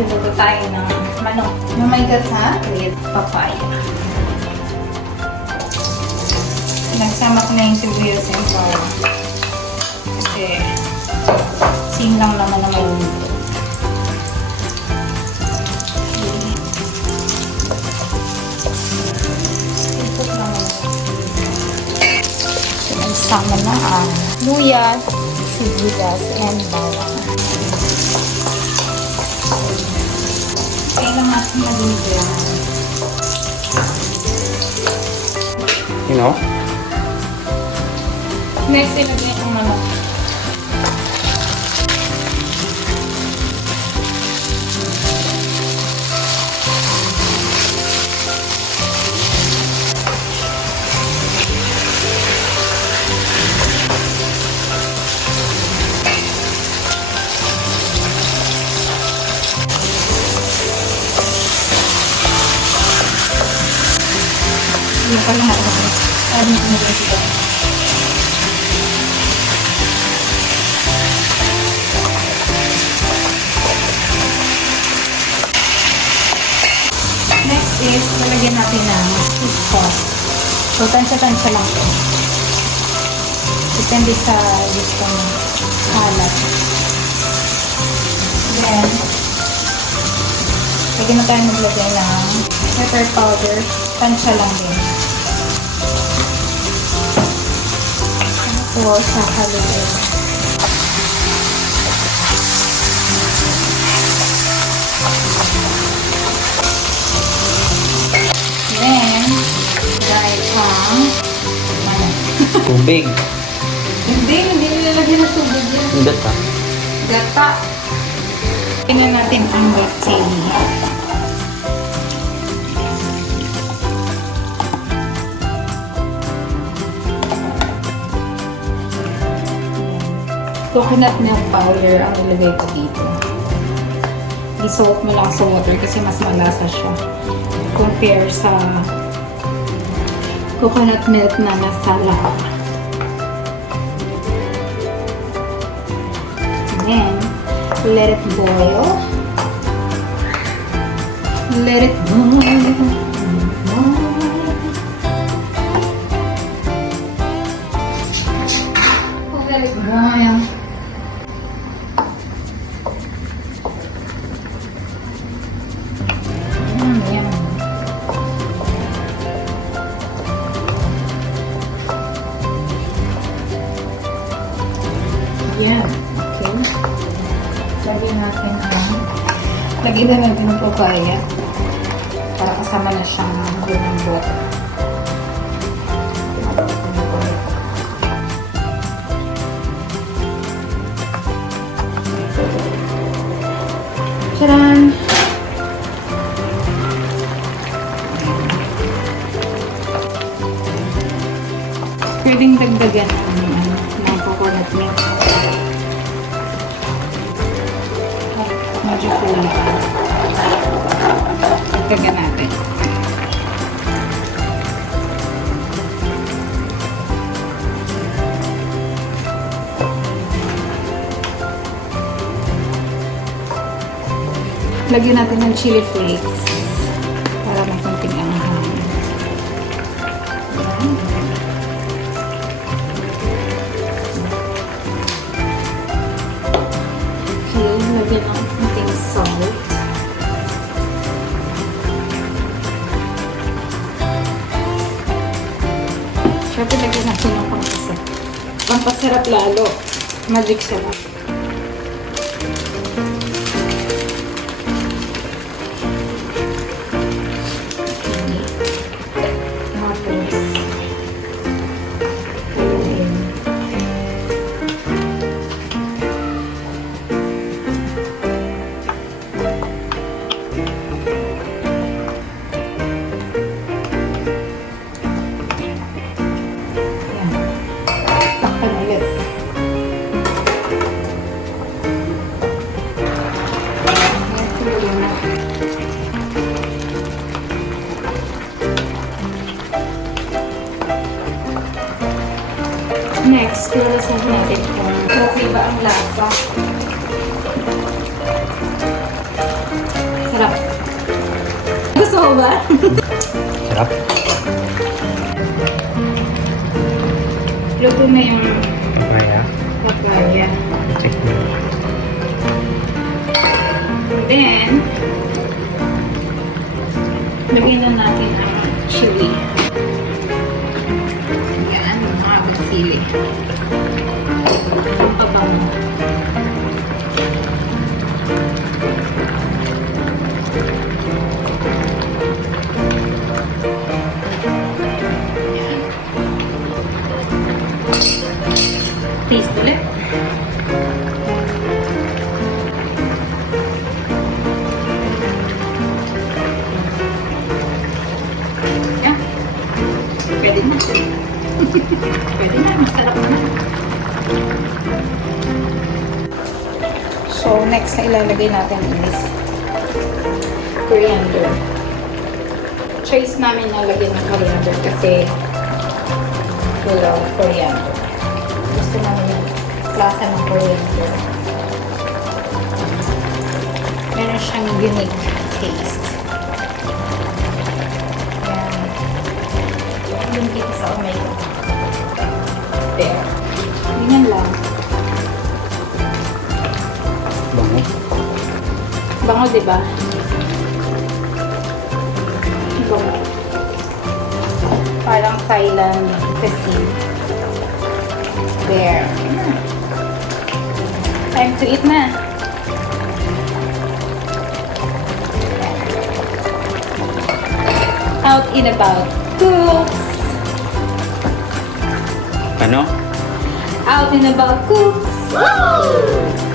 Magluluto tayo ng manok na may gata with papaya. Nagsama ko na yung sibuyas and bawang. Kasi sing lang naman na maluluto. Ikot naman. So, nagsama na ang luya, sibuyas, and bawang. Kailangan natin magiging You know? next, ilagay ang manok. Yung pala natin. Add mo na ito. Next is, lalagyan natin ng sweet sauce. So, tansya-tansya lang ito. Depende sa gusto mo. Halat. Then, lagyan na tayo maglagay ng pepper powder. Tansya lang din. Tapos, sahaluin. Then, dahil ang manok. Tubig. Hindi nilalagyan ng tubig yan. Gata. Gata. Tingnan natin ang gatini. Coconut milk powder ang ilagay ko dito. I-soak mo lang sa water kasi mas malasa siya. Compare sa coconut milk na nasa lahat. Then, let it boil. Let it boil. Let it boil. Yan. Okay. Lagyan na natin ang papaya para kasama na siyang lumambot. Charan! Pwedeng dagdagan ng coconut milk. Medyo kulang. Dagdagan natin. Lagyan natin ng chili flakes para may konting anghang. Okay, lagyan ng konting salt. Siyempre, lagyan natin ng pampasarap. Pampasarap lalo. Magic sarap. Next, lalasahin natin kung okay ba ang lasa. Sarap. Luto na yung Papaya. papaya. Check mo. Then, lagyan na natin ang chili. Yan, mga sili. Ang pabango. Yan. Taste ulit. Yan. Pwede na. Pwede na. Masarap na. So, next na ilalagay natin is coriander. Choice namin na lagyan ng coriander kasi full of coriander. Gusto namin yung lasa ng coriander. Meron siyang unique taste. Yan. Yung dito sa umay ko. There. Ganyan lang. Bango. Bango, diba? Bango. Parang Thailand cuisine. There. Time to eat na. Out and about. Cooks! Ano? Out and about cooks! Woo!